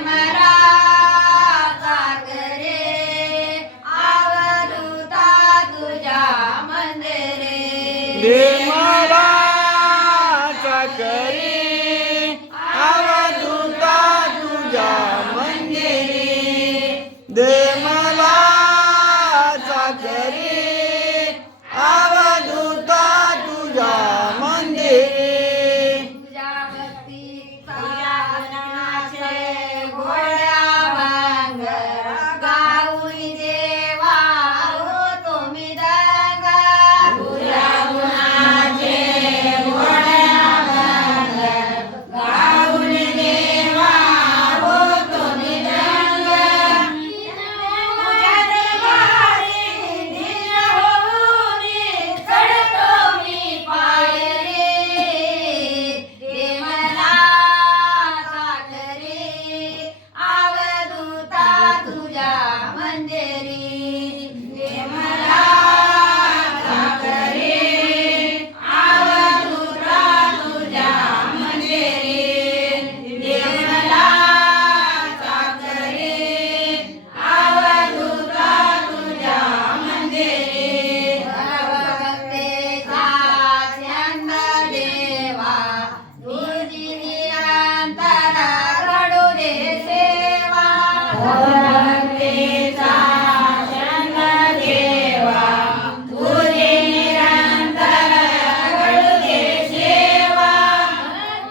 मला सागरे अवधूता तुझ्या मंदिरे दे मला सागरे अवधूता तुझ्या मंदिरी दे मला सागरे अवधूता तुझ्या मंदिरी तुझ्या भक्तीचा नाचे घोड्या भांगर गाऊन देवा होतो मी दंगा तुझ्या गुणाचे घोड्या भांगर गाऊन देवा होतो मी दंगा तुझ्या दरबारी धीर होऊन चढतो मी पायरी दे मला सागरे अवधूता तुझ्या मंदिरी दे मला सागरे अवधूता तुझ्या मंदिरी दे मला सागरे अवधूता तुझ्या मंदिरी भक्तीचा छंद देवा तुझी निरंतर घडू दे सेवा भक्तीचा छंद देवा तुझी निरंतर घडू दे सेवा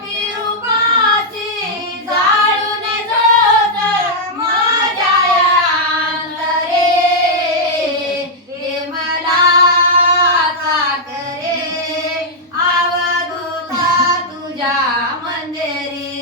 तिरुपाची जाळून झोत माझ्या अंतरे दे मला सागरे अवधूता तुझ्या मंदिरी